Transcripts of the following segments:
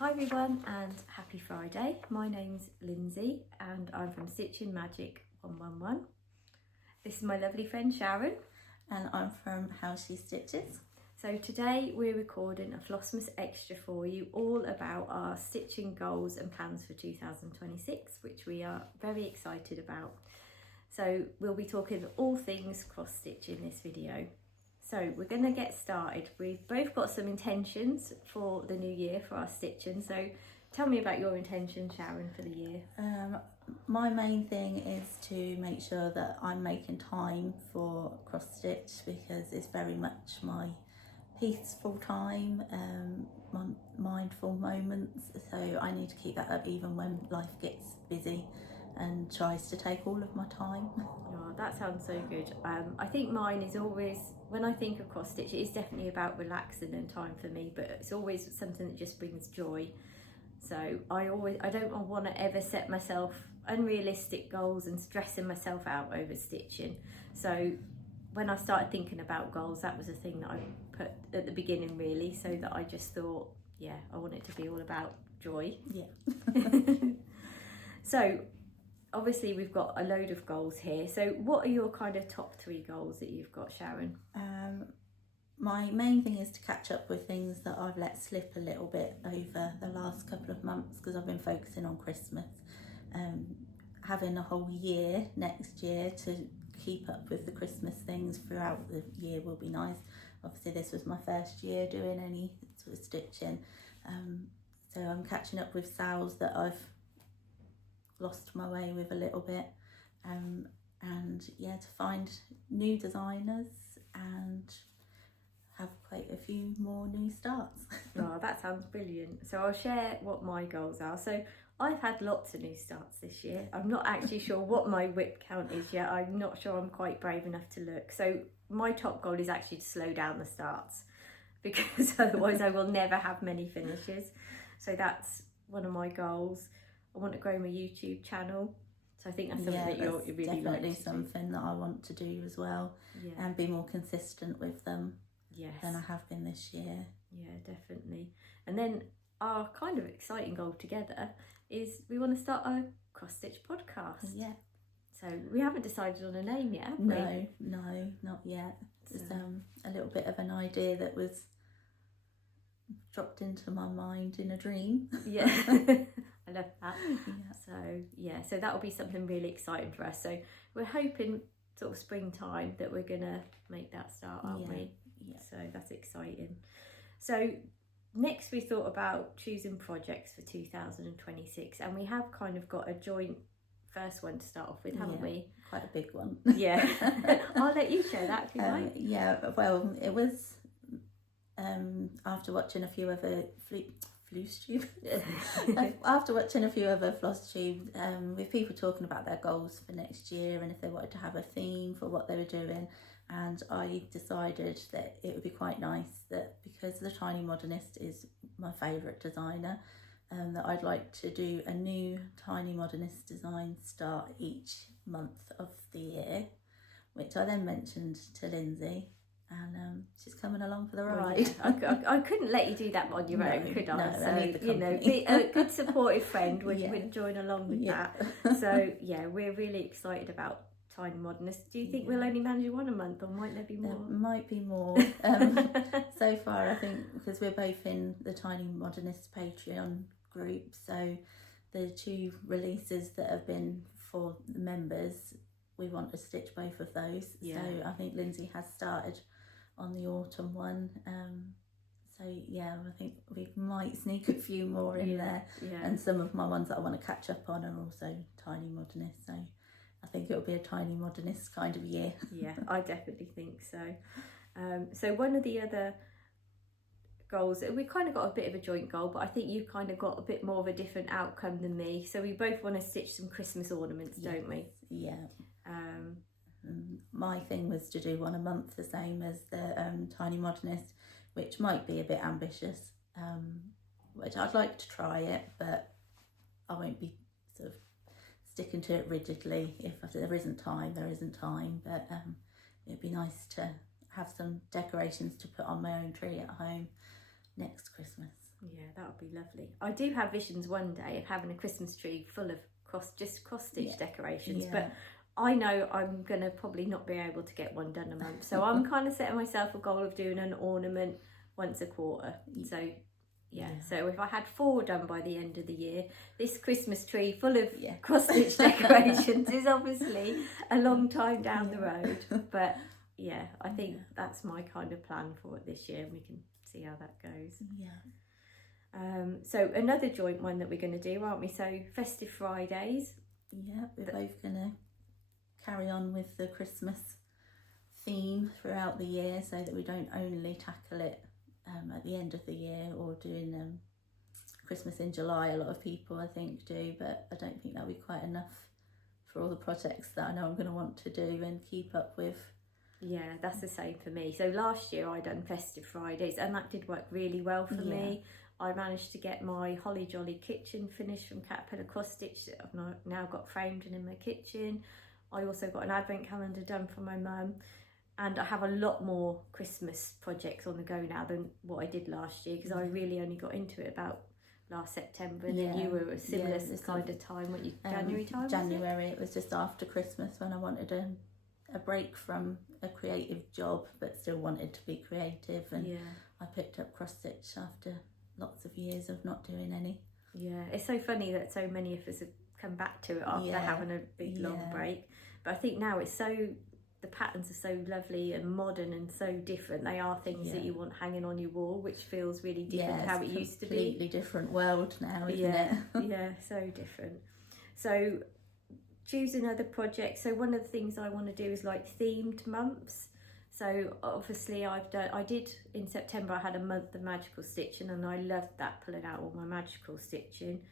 Hi everyone and happy Friday. My name's Lynsey and I'm from Stitching Magic111. This is my lovely friend Sharon. And I'm from How She Stitches. So today we're recording a Flossmas extra for you all about our stitching goals and plans for 2026, which we are very excited about. So we'll be talking all things cross stitch in this video. So we're going to get started. We've both got some intentions for the new year for our stitching. So tell me about your intentions, Sharon, for the year. My main thing is to make sure that I'm making time for cross stitch because it's very much my peaceful time, my mindful moments. So I need to keep that up even when life gets busy and tries to take all of my time. Oh, that sounds so good. I think mine is always, when I think of cross stitch, it is definitely about relaxing and time for me, but it's always something that just brings joy. So I don't want to ever set myself unrealistic goals and stressing myself out over stitching. So when I started thinking about goals, that was the thing that I put at the beginning, really, so that I just thought, yeah, I want it to be all about joy. Yeah. So obviously we've got a load of goals here. So what are your kind of top 3 goals that you've got, Sharon? My main thing is to catch up with things that I've let slip a little bit over the last couple of months because I've been focusing on Christmas. Having a whole year next year to keep up with the Christmas things throughout the year will be nice. Obviously this was my first year doing any sort of stitching. So I'm catching up with sales that I've lost my way with a little bit. And yeah, to find new designers and have quite a few more new starts. Oh, that sounds brilliant. So I'll share what my goals are. So I've had lots of new starts this year. I'm not actually sure what my whip count is yet. I'm not sure I'm quite brave enough to look. So my top goal is actually to slow down the starts because otherwise I will never have many finishes. So that's one of my goals. I want to grow my YouTube channel. So I think that's something that you're really definitely like something that I want to do as well. Yeah. And be more consistent with them. Yes. Than I have been this year. Yeah, definitely. And then our kind of exciting goal together is we want to start a cross stitch podcast. Yeah. So we haven't decided on a name yet, have we? No, not yet. It's a little bit of an idea that was dropped into my mind in a dream. Yeah. I love that. Yeah. So that will be something really exciting for us. So we're hoping sort of springtime that we're gonna make that start, aren't we? Yeah. So that's exciting. So next we thought about choosing projects for 2026, and we have kind of got a joint first one to start off with, haven't we? Quite a big one. Yeah. I'll let you share that if you like. Yeah, well, it was after watching a few other Flosstube. After watching a few other Flosstube, with people talking about their goals for next year and if they wanted to have a theme for what they were doing, and I decided that it would be quite nice that because the Tiny Modernist is my favourite designer, that I'd like to do a new Tiny Modernist design start each month of the year, which I then mentioned to Lynsey. And she's coming along for the ride. I couldn't let you do that on your own, could I? No, so I need the company. be a good supportive friend would join along with that. So yeah, we're really excited about Tiny Modernist. Do you think we'll only manage one a month, or might there be more? There might be more. So far, I think because we're both in the Tiny Modernist Patreon group, so the 2 releases that have been for the members, we want to stitch both of those. Yeah. So I think Lynsey has started on the autumn one. So yeah, I think we might sneak a few more in there. Yeah. And some of my ones that I want to catch up on are also Tiny Modernist. So I think it'll be a Tiny Modernist kind of year. Yeah, I definitely think so. So one of the other goals, we kind of got a bit of a joint goal, but I think you've kind of got a bit more of a different outcome than me. So we both want to stitch some Christmas ornaments, don't we? Yeah. My thing was to do one a month, the same as the Tiny Modernist, which might be a bit ambitious, which I'd like to try it, but I won't be sort of sticking to it rigidly. If there isn't time, there isn't time, but it'd be nice to have some decorations to put on my own tree at home next Christmas. Yeah, that would be lovely. I do have visions one day of having a Christmas tree full of cross-stitch decorations, but I know I'm going to probably not be able to get one done a month. So I'm kind of setting myself a goal of doing an ornament once a quarter. So so if I had 4 done by the end of the year, this Christmas tree full of cross-stitch decorations is obviously a long time down the road. But yeah, I think that's my kind of plan for it this year, and we can see how that goes. So another joint one that we're going to do, aren't we? So Festive Fridays. Yeah, we're both going to carry on with the Christmas theme throughout the year, so that we don't only tackle it at the end of the year, or doing Christmas in July. A lot of people I think do, but I don't think that'll be quite enough for all the projects that I know I'm going to want to do and keep up with. Yeah, that's the same for me. So last year I done Festive Fridays, and that did work really well for me. I managed to get my Holly Jolly kitchen finished from Caterpillar Cross Stitch that I've now got framed and in my kitchen. I also got an advent calendar done for my mum, and I have a lot more Christmas projects on the go now than what I did last year, because I really only got into it about last September, and then you were a similar kind of time, weren't you? January time? January, it was just after Christmas when I wanted a break from a creative job but still wanted to be creative, and I picked up cross stitch after lots of years of not doing any. Yeah, it's so funny that so many of us have come back to it after having a big long break, but I think now it's so, the patterns are so lovely and modern and so different. They are things that you want hanging on your wall, which feels really different to how it used to be. Completely different world now, isn't it? Yeah, so different. So choosing other projects. So one of the things I want to do is like themed months. So obviously I did in September, I had a month of magical stitching, and I loved that, pulling out all my magical stitching.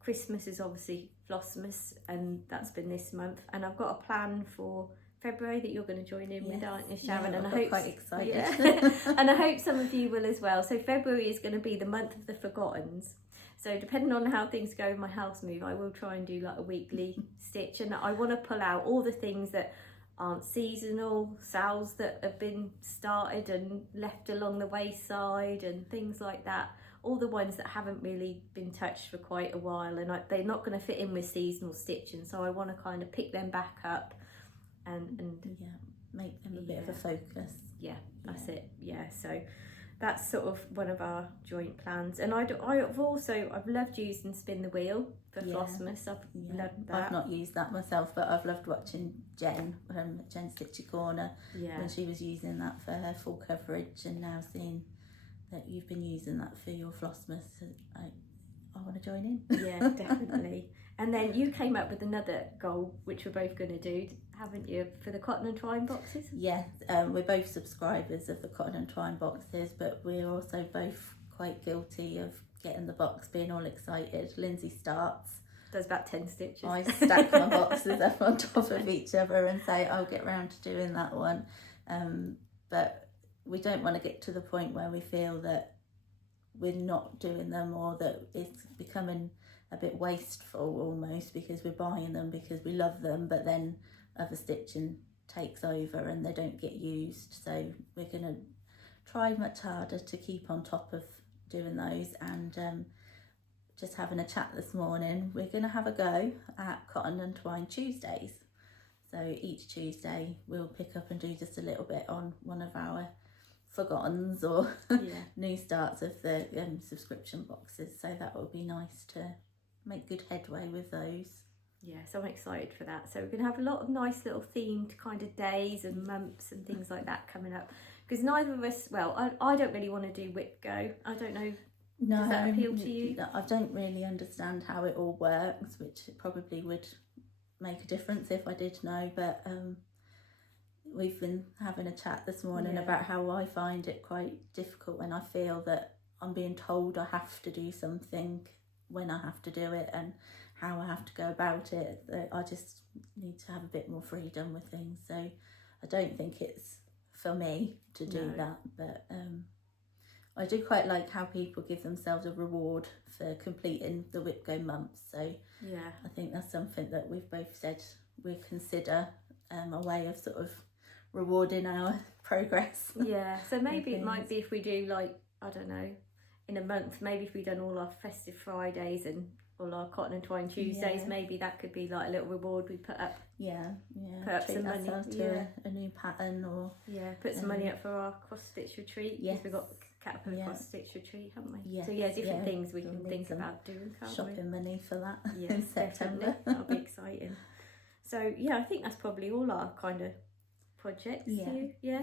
Christmas is obviously Flossmas, and that's been this month. And I've got a plan for February that you're going to join in with, aren't you, Sharon? And I hope quite excited. And I hope some of you will as well. So February is going to be the month of the Forgottens. So depending on how things go in my house move, I will try and do like a weekly stitch, and I want to pull out all the things that aren't seasonal, sales that have been started and left along the wayside and things like that. All the ones that haven't really been touched for quite a while, and they're not going to fit in with seasonal stitching, so I want to kind of pick them back up and make them a bit of a focus. That's it. So that's sort of one of our joint plans. And I've loved using Spin the Wheel for Flossmas. I've loved that. I've not used that myself, but I've loved watching Jen Stitchy Corner when she was using that for her full coverage, and now seeing that you've been using that for your Flossmas, I want to join in. Yeah, definitely. And then you came up with another goal, which we're both going to do, haven't you, for the cotton and twine boxes? Yeah, we're both subscribers of the cotton and twine boxes, but we're also both quite guilty of getting the box, being all excited. Lynsey starts. Does about 10 stitches. I stack my boxes up on top of each other and say, I'll get round to doing that one. But we don't want to get to the point where we feel that we're not doing them, or that it's becoming a bit wasteful almost, because we're buying them because we love them, but then other stitching takes over and they don't get used. So we're going to try much harder to keep on top of doing those. And just having a chat this morning, we're going to have a go at Cotton and Twine Tuesdays. So each Tuesday we'll pick up and do just a little bit on one of our forgottens or new starts of the subscription boxes. So that will be nice to make good headway with those. Yeah, so I'm excited for that. So we're going to have a lot of nice little themed kind of days and months and things like that coming up, because neither of us, well, I don't really want to do whip go. I don't know, does that appeal to you? I don't really understand how it all works, which probably would make a difference if I did know, but we've been having a chat this morning about how I find it quite difficult when I feel that I'm being told I have to do something when I have to do it, and how I have to go about it. I just need to have a bit more freedom with things. So I don't think it's for me to do that, but I do quite like how people give themselves a reward for completing the whip go month. So I think that's something that we've both said we'll consider, a way of sort of rewarding our progress. So maybe it might be if we do, like, I don't know, in a month, maybe if we've done all our festive Fridays and all our cotton and twine Tuesdays, maybe that could be like a little reward we put up. Put up some money to a new pattern, or put some money up for our cross stitch retreat. Yes, we've got caterpillar cross stitch retreat, haven't we? Yes. So different things we can think about doing, can't shopping we? money for that. Yeah, in September. That'll be exciting. So I think that's probably all our kind of projects. Yeah.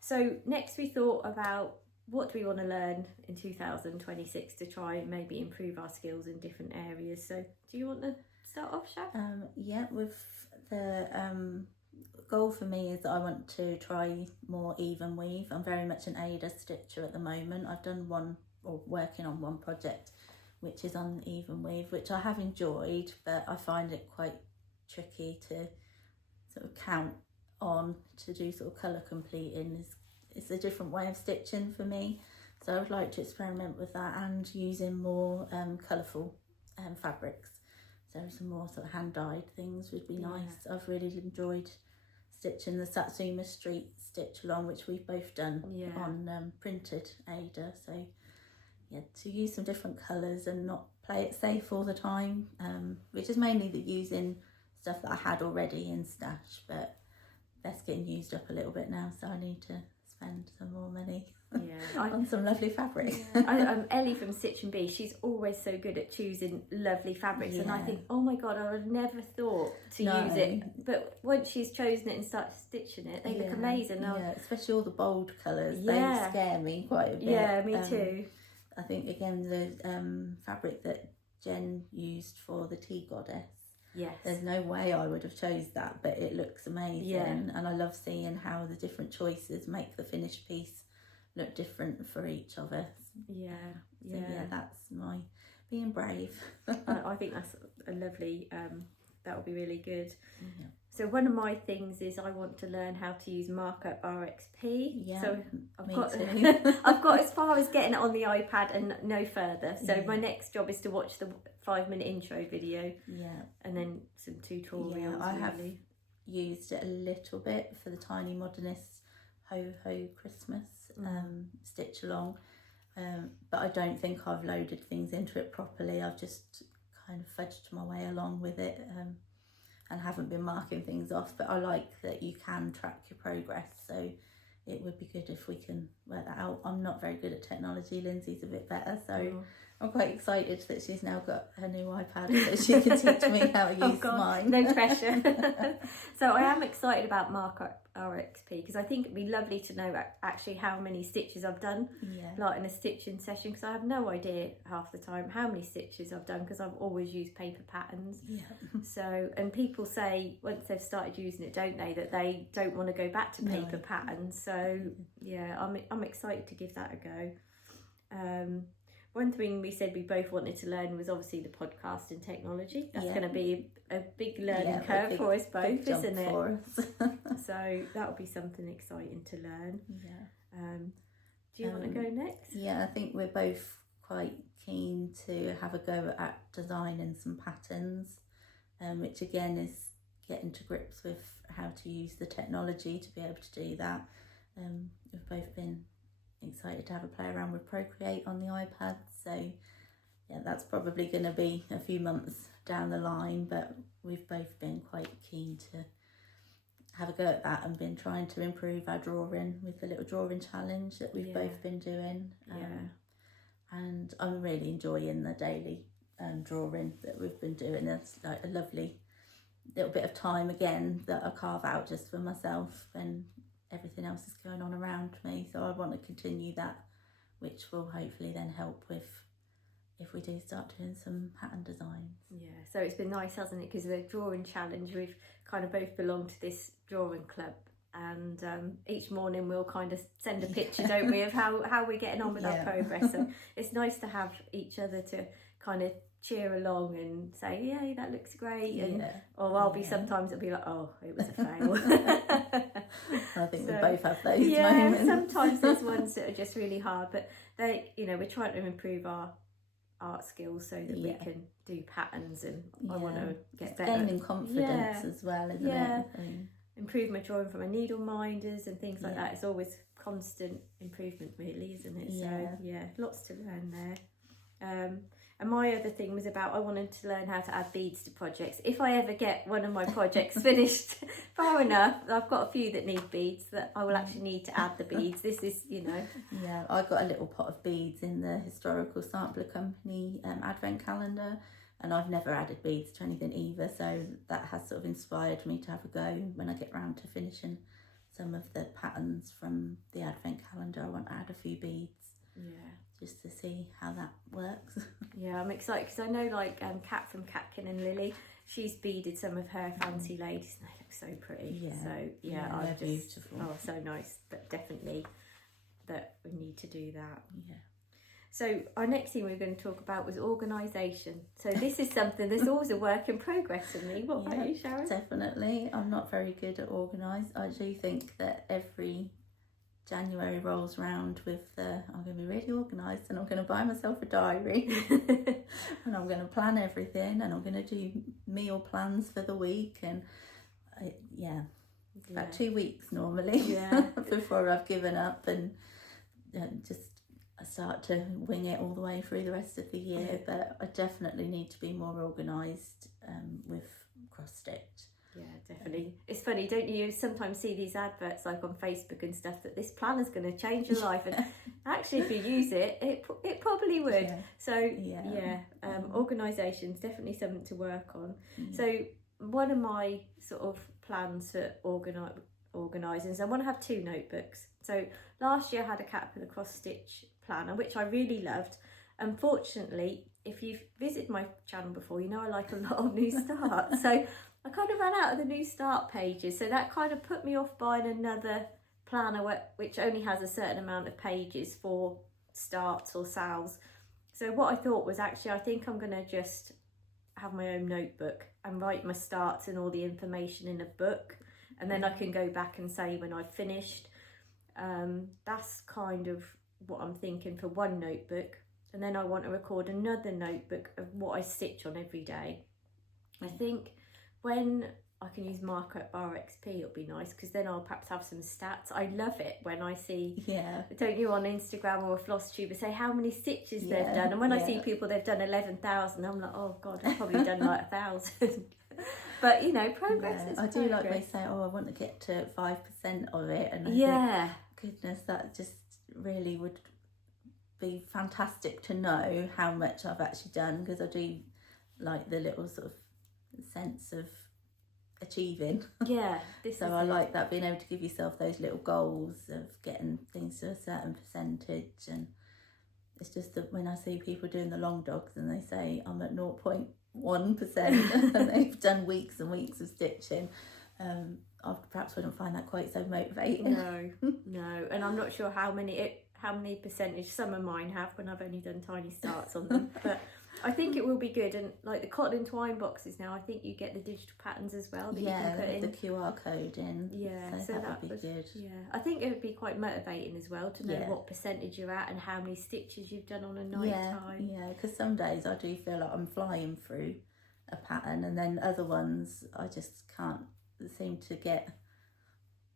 So next we thought about what do we want to learn in 2026 to try and maybe improve our skills in different areas. So do you want to start off, Shab? With the goal for me is that I want to try more even weave. I'm very much an Ada stitcher at the moment. I've done working on one project which is on even weave, which I have enjoyed, but I find it quite tricky to sort of count on to do sort of colour completing. It's a different way of stitching for me, so I would like to experiment with that and using more colourful fabrics. So some more sort of hand-dyed things would be nice. I've really enjoyed stitching the Satsuma Street stitch along, which we've both done on printed Ada. So to use some different colours and not play it safe all the time, which is mainly using stuff that I had already in stash, but that's getting used up a little bit now, so I need to spend some more money on some lovely fabric. Ellie from Stitch and Bee, she's always so good at choosing lovely fabrics, and I think, oh my god, I would have never thought to use it, but once she's chosen it and started stitching it, they look amazing. Especially all the bold colours, they scare me quite a bit. Me too. I think again the fabric that Jen used for the Tea Goddess, there's no way I would have chose that, but it looks amazing, and I love seeing how the different choices make the finished piece look different for each of us. That's my being brave. I think that's a lovely that would be really good. So one of my things is I want to learn how to use Markup RXP. So I've got as far as getting it on the iPad and no further. So my next job is to watch the 5-minute intro video. And then some tutorials. I have used it a little bit for the Tiny Modernist Ho Ho Christmas stitch along. But I don't think I've loaded things into it properly. I've just kind of fudged my way along with it. And haven't been marking things off, but I like that you can track your progress, so it would be good if we can work that out. I'm not very good at technology, Lynsey's a bit better, so I'm quite excited that she's now got her new iPad so she can teach me how to use mine. No pressure. So I am excited about Markup RXP because I think it'd be lovely to know actually how many stitches I've done, like in a stitching session, because I have no idea half the time how many stitches I've done because I've always used paper patterns. So, and people say once they've started using it, don't they, that they don't want to go back to paper patterns. So I'm excited to give that a go. One thing we said we both wanted to learn was obviously the podcasting technology. That's going to be a big learning curve for us both, isn't it? So that'll be something exciting to learn. Do you want to go next? I think we're both quite keen to have a go at designing some patterns, which again is getting to grips with how to use the technology to be able to do that. We've both been excited to have a play around with Procreate on the iPad, so that's probably going to be a few months down the line, but we've both been quite keen to have a go at that and been trying to improve our drawing with the little drawing challenge that we've both been doing. And I'm really enjoying the daily drawing that we've been doing. It's like a lovely little bit of time again that I carve out just for myself when everything else is going on around me, so I want to continue that, which will hopefully then help with if we do start doing some pattern designs. So it's been nice, hasn't it, because the drawing challenge, we've kind of both belonged to this drawing club, and each morning we'll kind of send a picture, don't we, of how we're getting on with our progress. So it's nice to have each other to kind of cheer along and say, yay, that looks great, and or I'll be sometimes it'll be like, oh, it was a fail. I think we both have those moments. Sometimes there's ones that are just really hard, but they, we're trying to improve our art skills so that we can do patterns, and I want to get better. Gaining confidence as well, isn't it? Improve my drawing from my needle minders and things like that. It's always constant improvement really, isn't it? Yeah. So yeah, lots to learn there. And my other thing was about I wanted to learn how to add beads to projects. If I ever get one of my projects finished far enough, I've got a few that need beads that I will actually need to add the beads. This is, you know. Yeah, I got a little pot of beads in the Historical Sampler Company advent calendar, and I've never added beads to anything either, so that has sort of inspired me to have a go when I get round to finishing some of the patterns from the advent calendar. I want to add a few beads. Yeah. Just to see how that works. Yeah, I'm excited because I know like Kat from Cathching and Lily, she's beaded some of her fancy ladies and they look so pretty. Yeah. So yeah, they're beautiful. Oh, so nice. But definitely that we need to do that. Yeah. So our next thing we were going to talk about was organisation. So this is something that's always a work in progress for me. What about you, Sharon? Definitely. I'm not very good at organised. I do think that every January rolls round with I'm going to be really organised, and I'm going to buy myself a diary and I'm going to plan everything, and I'm going to do meal plans for the week, and about 2 weeks normally before I've given up and just I start to wing it all the way through the rest of the year. But I definitely need to be more organised with cross stitch. Yeah, definitely. It's funny, don't you sometimes see these adverts like on Facebook and stuff that this planner's going to change your life, and actually if you use it, it probably would. So organisation's definitely something to work on. So one of my sort of plans for organising is I want to have 2 notebooks. So last year I had a Caterpillar cross stitch planner, which I really loved. Unfortunately, if you've visited my channel before, you know I like a lot of new starts. So I kind of ran out of the new start pages, so that kind of put me off buying another planner which only has a certain amount of pages for starts or sales. So what I thought was actually I think I'm going to just have my own notebook and write my starts and all the information in a book, and then I can go back and say when I've finished. That's kind of what I'm thinking for one notebook, and then I want to record another notebook of what I stitch on every day. I think when I can use marker at Bar XP, it'll be nice because then I'll perhaps have some stats. I love it when I see, don't you, on Instagram or a Flosstube say how many stitches they've done, and when I see people they've done 11,000, I'm like, oh god, I've probably done like 1,000. But you know, progress is progress. I do like they say, oh, I want to get to 5% of it, and I think, goodness, that just really would be fantastic to know how much I've actually done, because I do like the little sort of sense of achieving. So I like that, being able to give yourself those little goals of getting things to a certain percentage. And it's just that when I see people doing the long dogs and they say I'm at 0.1% and they've done weeks and weeks of stitching, I perhaps wouldn't find that quite so motivating. No, and I'm not sure how many percentage some of mine have when I've only done tiny starts on them, but I think it will be good. And like the cotton and twine boxes now, I think you get the digital patterns as well that you can put in the QR code in. So that would be good. I think it would be quite motivating as well to know what percentage you're at and how many stitches you've done on a night time. Because some days I do feel like I'm flying through a pattern, and then other ones I just can't seem to get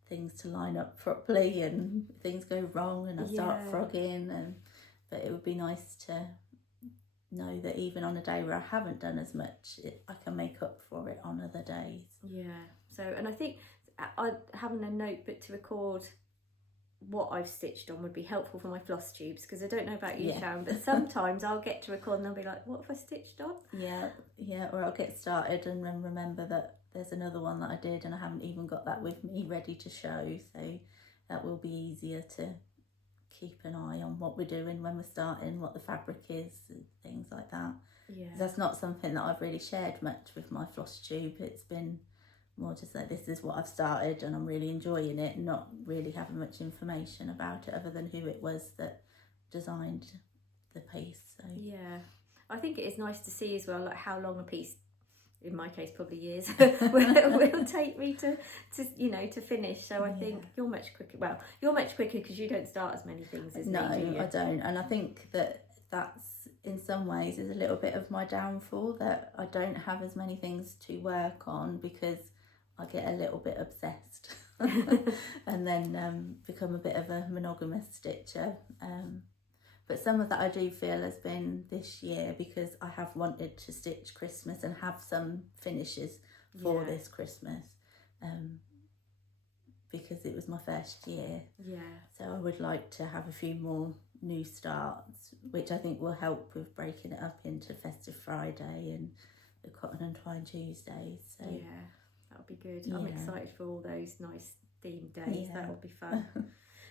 things to line up properly, and things go wrong and I start frogging. But it would be nice to know that even on a day where I haven't done as much, I can make up for it on other days. So, and I think having a notebook to record what I've stitched on would be helpful for my floss tubes, because I don't know about you, Sharon, but sometimes I'll get to record and I'll be like, what have I stitched on? Or I'll get started and then remember that there's another one that I did and I haven't even got that with me ready to show, so that will be easier to keep an eye on what we're doing when we're starting, what the fabric is, and things like that. That's not something that I've really shared much with my floss tube. It's been more just like, this is what I've started and I'm really enjoying it, not really having much information about it other than who it was that designed the piece. So I think it is nice to see as well, like how long a piece, in my case probably years, will take me to finish. So I think you're much quicker. Well, you're much quicker because you don't start as many things as me, do you? I don't, and I think that's in some ways is a little bit of my downfall, that I don't have as many things to work on because I get a little bit obsessed. and then become a bit of a monogamous stitcher. But some of that I do feel has been this year because I have wanted to stitch Christmas and have some finishes for this Christmas, because it was my first year. So I would like to have a few more new starts, which I think will help with breaking it up into Festive Friday and the Cotton and Twine Tuesdays. So that'll be good. I'm excited for all those nice themed days. That'll be fun.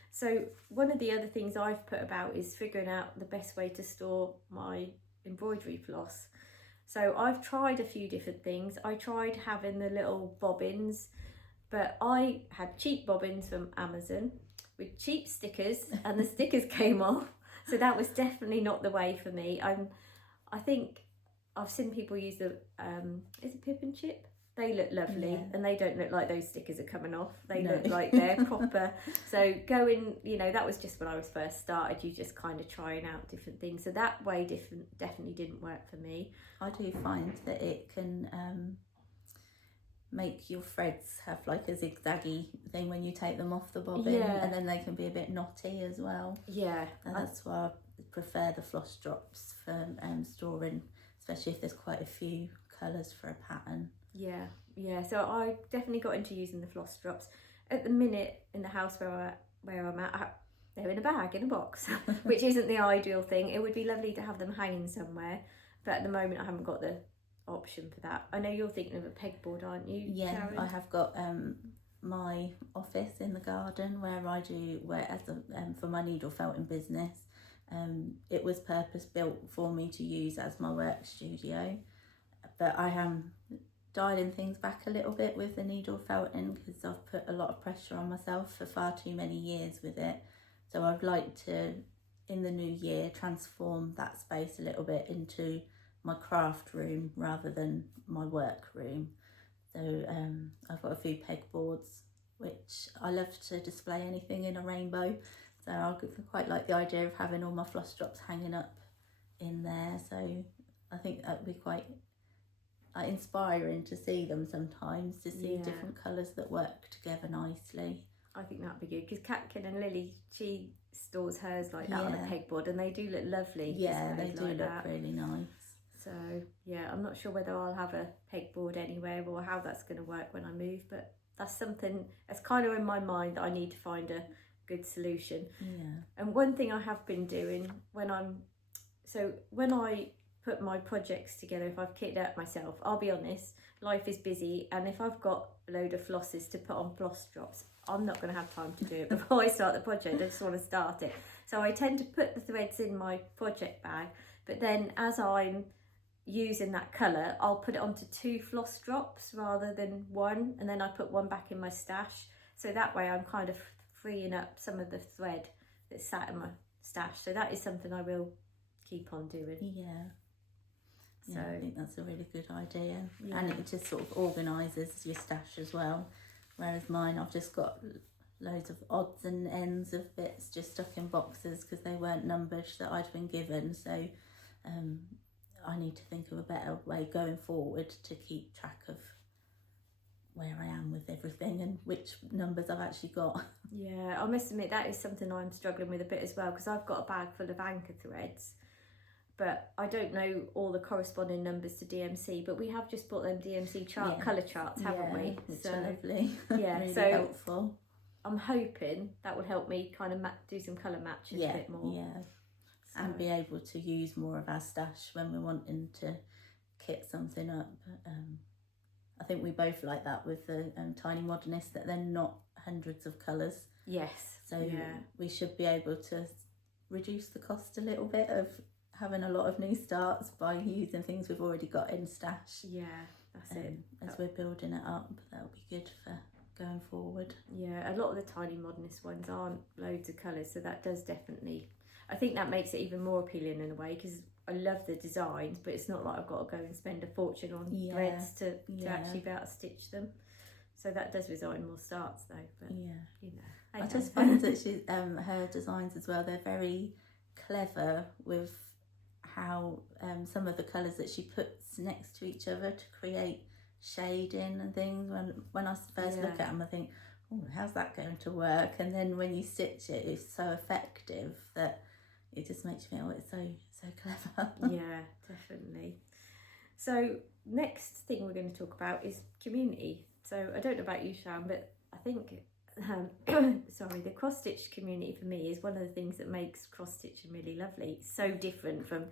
So one of the other things I've put about is figuring out the best way to store my embroidery floss. So I've tried a few different things. I tried having the little bobbins, but I had cheap bobbins from Amazon with cheap stickers, and the stickers came off. So that was definitely not the way for me. I think I've seen people use the, is it Pip and Chip? They look lovely, and they don't look like those stickers are coming off. They look like they're proper. So going, you know, that was just when I was first started, you just kind of trying out different things. So that way definitely didn't work for me. I do find that it can make your threads have like a zigzaggy thing when you take them off the bobbin, and then they can be a bit knotty as well. And that's why I prefer the floss drops for storing, especially if there's quite a few colours for a pattern. So I definitely got into using the floss drops. At the minute in the house where I'm at, they're in a bag, in a box, which isn't the ideal thing. It would be lovely to have them hanging somewhere, but at the moment I haven't got the option for that. I know you're thinking of a pegboard, aren't you, Karen? I have got my office in the garden where I do for my needle felting business. It was purpose built for me to use as my work studio, but I am dialing things back a little bit with the needle felting because I've put a lot of pressure on myself for far too many years with it. So I'd like to, in the new year, transform that space a little bit into my craft room rather than my work room. So I've got a few pegboards, which I love to display anything in a rainbow. So I quite like the idea of having all my floss drops hanging up in there. So I think that would be quite inspiring to see them sometimes, to see different colours that work together nicely. I think that'd be good because Cathching and Lily, she stores hers like that on a pegboard, and they do look lovely. They do look really nice. So I'm not sure whether I'll have a pegboard anywhere or how that's going to work when I move, but that's something that's kind of in my mind that I need to find a good solution. And one thing I have been doing when I put my projects together, if I've kitted out myself, I'll be honest, life is busy, and if I've got a load of flosses to put on floss drops, I'm not going to have time to do it before I start the project. I just want to start it. So I tend to put the threads in my project bag, but then as I'm using that colour, I'll put it onto 2 floss drops rather than 1, and then I put 1 back in my stash. So that way I'm kind of freeing up some of the thread that's sat in my stash. So that is something I will keep on doing. So I think that's a really good idea, and it just sort of organises your stash as well. Whereas mine, I've just got loads of odds and ends of bits just stuck in boxes because they weren't numbered that I'd been given. So I need to think of a better way going forward to keep track of where I am with everything and which numbers I've actually got. I must admit that is something I'm struggling with a bit as well, because I've got a bag full of anchor threads, but I don't know all the corresponding numbers to DMC, but we have just bought them DMC colour charts, haven't we? Which are lovely. Really so helpful. I'm hoping that will help me kind of do some colour matches a bit more. So. And be able to use more of our stash when we're wanting to kit something up. I think we both like that with the Tiny Modernists, that they're not hundreds of colours. So we should be able to reduce the cost a little bit of having a lot of new starts by using things we've already got in stash. That's it. As we're building it up, that'll be good for going forward. A lot of the Tiny Modernist ones aren't loads of colours, so that does definitely, I think that makes it even more appealing in a way, because I love the designs, but it's not like I've got to go and spend a fortune on threads to actually be able to stitch them. So that does result in more starts though, but you know. I just find that she, her designs as well, they're very clever with how some of the colours that she puts next to each other to create shading and things. When I first look at them, I think, oh, how's that going to work? And then when you stitch it, it's so effective that it just makes you think, oh, it's so clever. Yeah, definitely. So next thing we're going to talk about is community. So I don't know about you, Sharon, but I think sorry, the cross stitch community for me is one of the things that makes cross stitching really lovely. It's so different from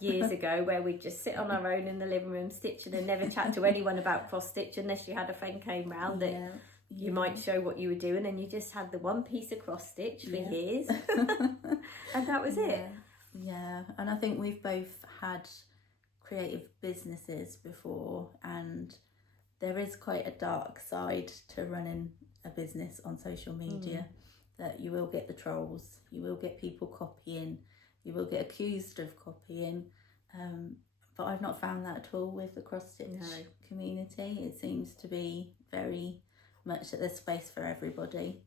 years ago, where we'd just sit on our own in the living room stitching and never chat to anyone about cross stitch unless you had a friend came round that you might show what you were doing, and you just had the one piece of cross stitch for years and that was it. Yeah, and I think we've both had creative businesses before, and there is quite a dark side to running a business on social media. That you will get the trolls, you will get people copying, you will get accused of copying, but I've not found that at all with the cross stitch community. It seems to be very much that there's space for everybody.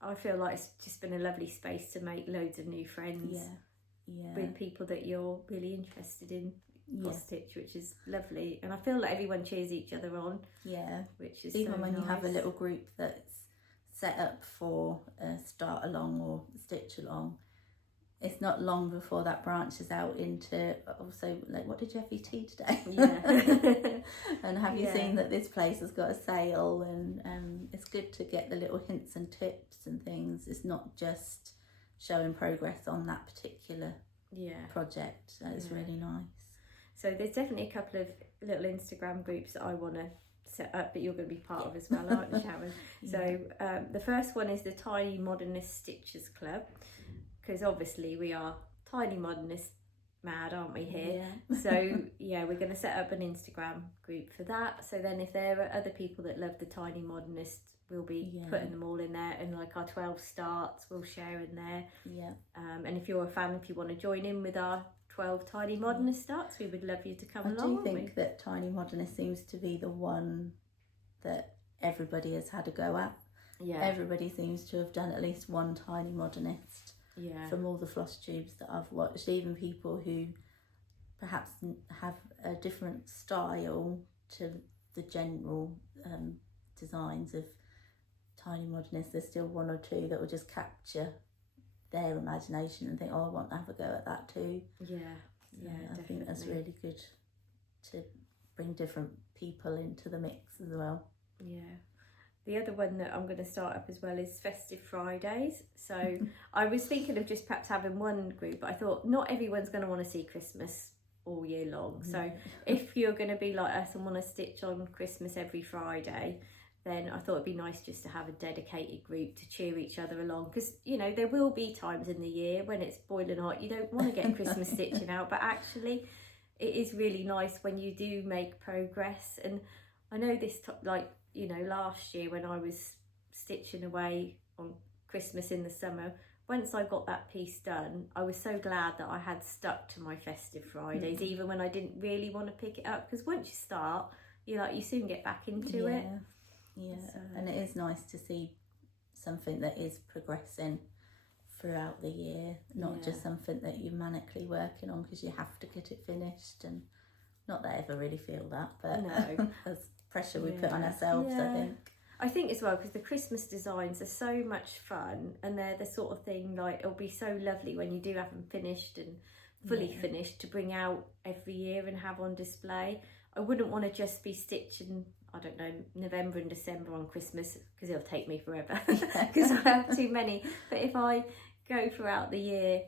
I feel like it's just been a lovely space to make loads of new friends with people that you're really interested in cross stitch, which is lovely. And I feel like everyone cheers each other on, which is even so when nice. You have a little group that's set up for a start along or stitch along, it's not long before that branches out into also like, what did you have for your tea today? And have you seen that this place has got a sale? And it's good to get the little hints and tips and things. It's not just showing progress on that particular project. That is really nice. So there's definitely a couple of little Instagram groups that I want to set up, but you're going to be part of as well, aren't you, Sharon? So the first one is the Tiny Modernist Stitchers Club, because obviously we are tiny modernist mad, aren't we, here? So we're going to set up an Instagram group for that. So then if there are other people that love the Tiny Modernist, we'll be putting them all in there, and like our 12 starts we'll share in there. And if you're a fan, if you want to join in with our 12 Tiny Modernist starts, we would love you to come along. I do think that Tiny Modernist seems to be the one that everybody has had a go at. Everybody seems to have done at least one Tiny Modernist. From all the Flosstubes that I've watched, even people who perhaps have a different style to the general designs of Tiny Modernists, there's still one or two that will just capture their imagination and think, oh, I want to have a go at that too. I think that's really good to bring different people into the mix as well. The other one that I'm going to start up as well is Festive Fridays. So I was thinking of just perhaps having one group, but I thought not everyone's going to want to see Christmas all year long. So if you're going to be like us and want to stitch on Christmas every Friday, then I thought it'd be nice just to have a dedicated group to cheer each other along, because there will be times in the year when it's boiling hot, you don't want to get Christmas stitching out, but actually it is really nice when you do make progress. And I know this last year when I was stitching away on Christmas in the summer, once I got that piece done, I was so glad that I had stuck to my Festive Fridays, even when I didn't really want to pick it up, because once you start, you soon get back into it. So, and it is nice to see something that is progressing throughout the year, not just something that you're manically working on because you have to get it finished. And not that I ever really feel that, but there's pressure we put on ourselves, I think as well, because the Christmas designs are so much fun, and they're the sort of thing, like, it'll be so lovely when you do have them finished and fully finished to bring out every year and have on display. I wouldn't want to just be stitching, I don't know, November and December on Christmas, because it'll take me forever because I have too many. But if I go throughout the year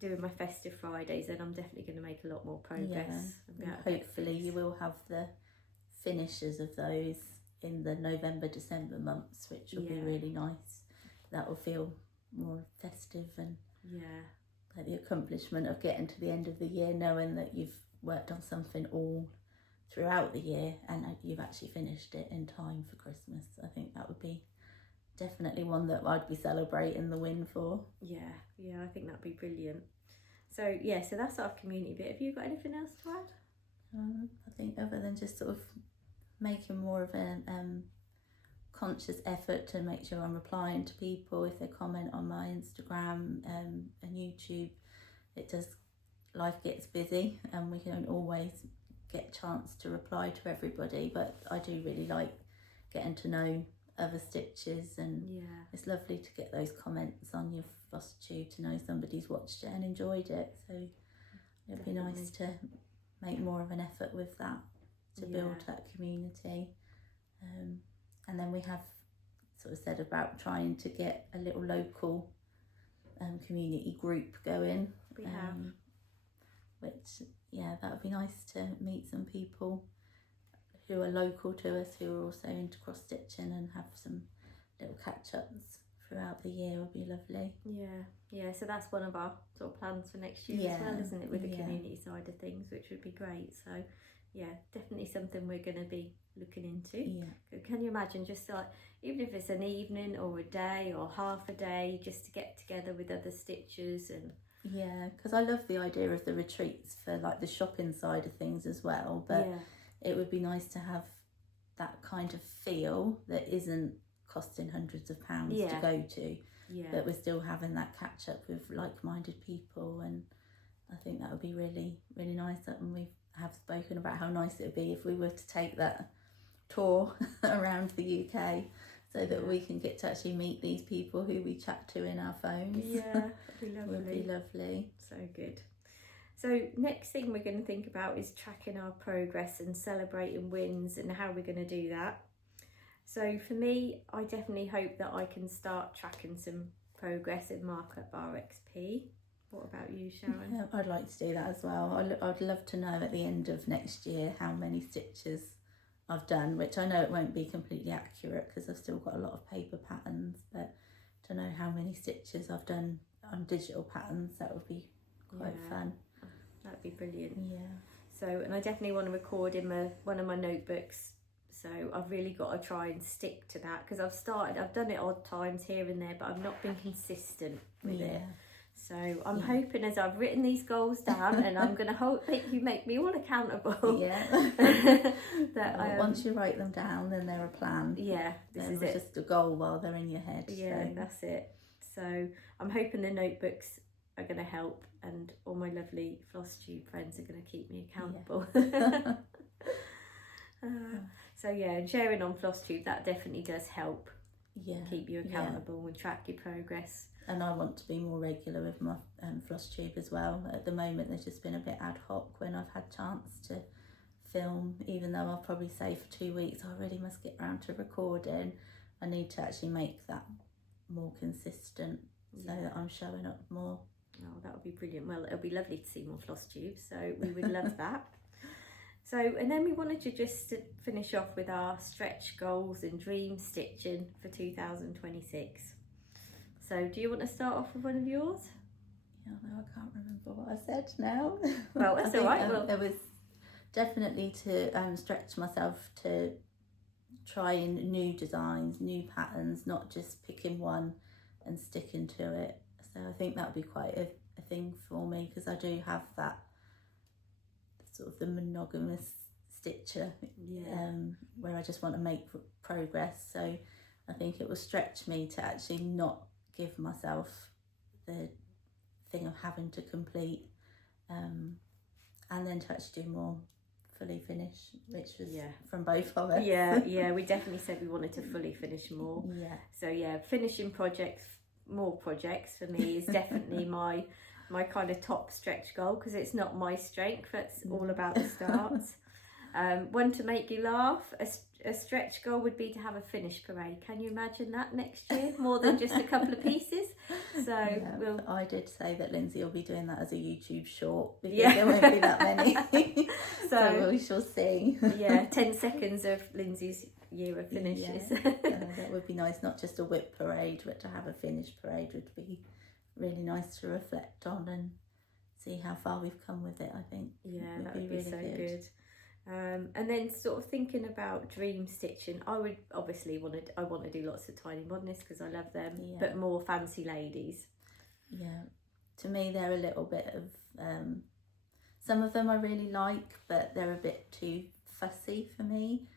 doing my Festive Fridays, then I'm definitely going to make a lot more progress. And hopefully you will have the finishes of those in the November, December months, which will be really nice. That will feel more festive and like the accomplishment of getting to the end of the year, knowing that you've worked on something all throughout the year and you've actually finished it in time for Christmas. I think that would be definitely one that I'd be celebrating the win for. I think that'd be brilliant. So so that's our community bit. Have you got anything else to add? I think other than just sort of making more of a conscious effort to make sure I'm replying to people if they comment on my Instagram and YouTube. Life gets busy and we don't always get a chance to reply to everybody, but I do really like getting to know other stitches, and it's lovely to get those comments on your Flosstube to know somebody's watched it and enjoyed it. So it'd be nice to make more of an effort with that, to build that community. And then we have sort of said about trying to get a little local community group going. We have. Which, that would be nice to meet some people who are local to us, who are also into cross stitching, and have some little catch-ups throughout the year. Would be lovely. So that's one of our sort of plans for next year as well, isn't it, with the community side of things, which would be great. So definitely something we're going to be looking into. Can you imagine, just like, even if it's an evening or a day or half a day, just to get together with other stitchers? And because I love the idea of the retreats for like the shopping side of things as well, but it would be nice to have that kind of feel that isn't costing hundreds of pounds to go to, but we're still having that catch up with like-minded people. And I think that would be really, really nice. And we have spoken about how nice it would be if we were to take that tour around the UK, so that we can get to actually meet these people who we chat to in our phones. That'd be lovely. Would be lovely. So good. So next thing we're going to think about is tracking our progress and celebrating wins, and how we're going to do that. So for me, I definitely hope that I can start tracking some progress and mark up our XP. What about you, Sharon? Yeah, I'd like to do that as well. I'd love to know at the end of next year how many stitches I've done, which I know it won't be completely accurate because I've still got a lot of paper patterns, but to know how many stitches I've done on digital patterns, that would be quite fun. That'd be brilliant. So, and I definitely want to record in one of my notebooks, so I've really got to try and stick to that, because I've done it odd times here and there, but I've not been consistent with it. So I'm hoping, as I've written these goals down, and I'm going to hope that you make me all accountable. That once you write them down, then they're a plan. This is just a goal while they're in your head. That's it. So I'm hoping the notebooks are going to help, and all my lovely Flosstube friends are going to keep me accountable. And sharing on Flosstube, that definitely does help. Keep you accountable and track your progress. And I want to be more regular with my Flosstube as well. At the moment, there's just been a bit ad hoc when I've had chance to film, even though I'll probably say for 2 weeks, I really must get round to recording. I need to actually make that more consistent, so that I'm showing up more. Oh, that would be brilliant. Well, it'll be lovely to see more Flosstube, so we would love that. So, and then we wanted to just finish off with our stretch goals and dream stitching for 2026. So do you want to start off with one of yours? No, I can't remember what I said now. Well, that's all right. It was definitely to stretch myself to trying new designs, new patterns, not just picking one and sticking to it. So I think that would be quite a thing for me, because I do have that sort of the monogamous stitcher, where I just want to make progress. So I think it will stretch me to actually not give myself the thing of having to complete, and then to actually do more fully finish, which was from both of us. We definitely said we wanted to fully finish more. So finishing more projects for me is definitely my kind of top stretch goal, because it's not my strength. It's all about the start. One to make you laugh. A stretch goal would be to have a finish parade. Can you imagine that next year? More than just a couple of pieces. So I did say that Lynsey will be doing that as a YouTube short, because there won't be that many. So we shall see. 10 seconds of Lynsey's year of finishes. That would be nice. Not just a whip parade, but to have a finish parade would be really nice to reflect on and see how far we've come with it. I think that would be really so good. And then sort of thinking about dream stitching, I would obviously want to do lots of tiny modernist, because I love them, but more fancy ladies. To me they're a little bit of some of them I really like, but they're a bit too fussy for me.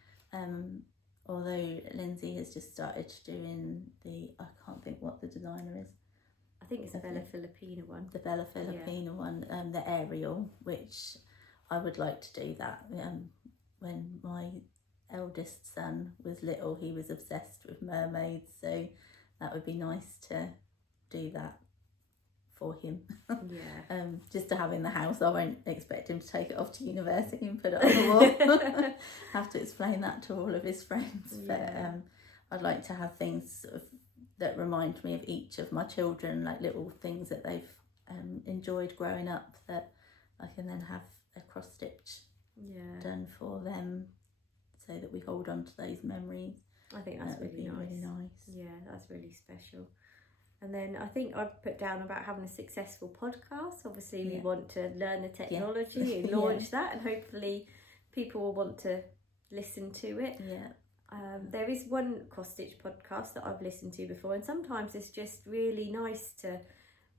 Although Lynsey has just started doing I can't think what the designer is. I think it's the Bella Filipina one. The Bella Filipina one, the aerial, which I would like to do that when my eldest son was little, he was obsessed with mermaids, so that would be nice to do that for him. Yeah. Just to have in the house. I won't expect him to take it off to university and put it on the wall. Have to explain that to all of his friends. Yeah. But I'd like to have things sort of that remind me of each of my children, like little things that they've enjoyed growing up, that I can then have a cross stitch done for them, so that we hold on to those memories. I think that's really nice. Yeah, that's really special. And then I think I've put down about having a successful podcast. Obviously, we want to learn the technology and launch that, and hopefully people will want to listen to it. There is one cross stitch podcast that I've listened to before, and sometimes it's just really nice to,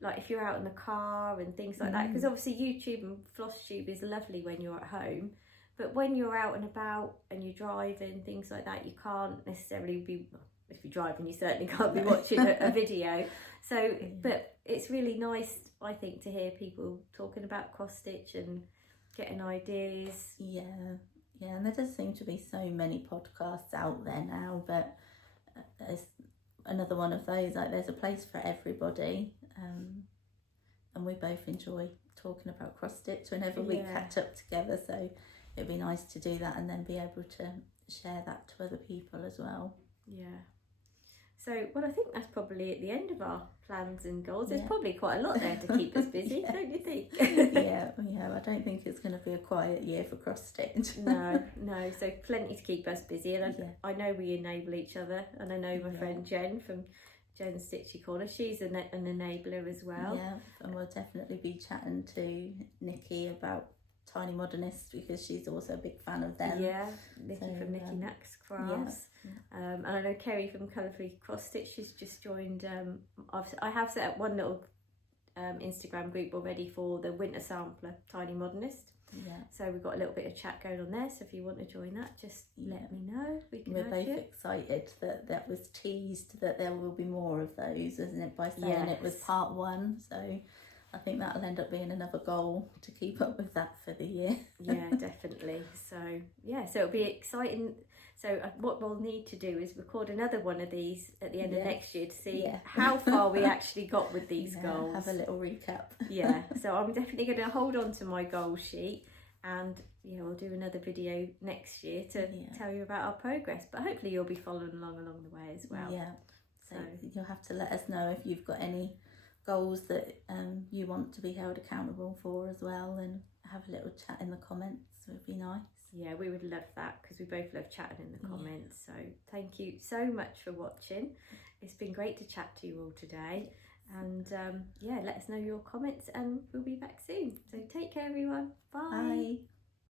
like, if you're out in the car and things like that, because obviously YouTube and Flosstube is lovely when you're at home, but when you're out and about and you're driving, things like that, you can't necessarily be, if you're driving, you certainly can't be watching a video. So, but it's really nice, I think, to hear people talking about cross stitch and getting ideas. Yeah, and there does seem to be so many podcasts out there now, but it's another one of those, like, there's a place for everybody, and we both enjoy talking about cross stitch whenever we catch up together, so it'd be nice to do that and then be able to share that to other people as well. Yeah. So, well, I think that's probably at the end of our plans and goals. There's probably quite a lot there to keep us busy, don't you think? yeah, I don't think it's going to be a quiet year for cross stitch. No, so plenty to keep us busy, and I know we enable each other, and I know my friend Jen from Jen's Stitchy Corner, she's an enabler as well. Yeah, and we'll definitely be chatting to Nikki about Tiny Modernist, because she's also a big fan of them. Yeah, Nikki from Nikki Knacks Crafts. And I know Kerry from Colourfully Cross Stitch, she's just joined. I have set up one little Instagram group already for the winter sampler Tiny Modernist. So we've got a little bit of chat going on there, so if you want to join that, just let me know. We're both excited that was teased that there will be more of those, isn't it, by saying it was part 1, so I think that'll end up being another goal to keep up with that for the year. Yeah, definitely. So it'll be exciting. So what we'll need to do is record another one of these at the end of next year to see how far we actually got with these goals. Have a little recap. So I'm definitely going to hold on to my goal sheet, and we'll do another video next year to tell you about our progress, but hopefully you'll be following along the way as well. So you'll have to let us know if you've got any goals that you want to be held accountable for as well, and have a little chat in the comments. Would be nice. Yeah, we would love that, because we both love chatting in the comments. So thank you so much for watching. It's been great to chat to you all today, and let us know your comments, and we'll be back soon. So take care, everyone. Bye.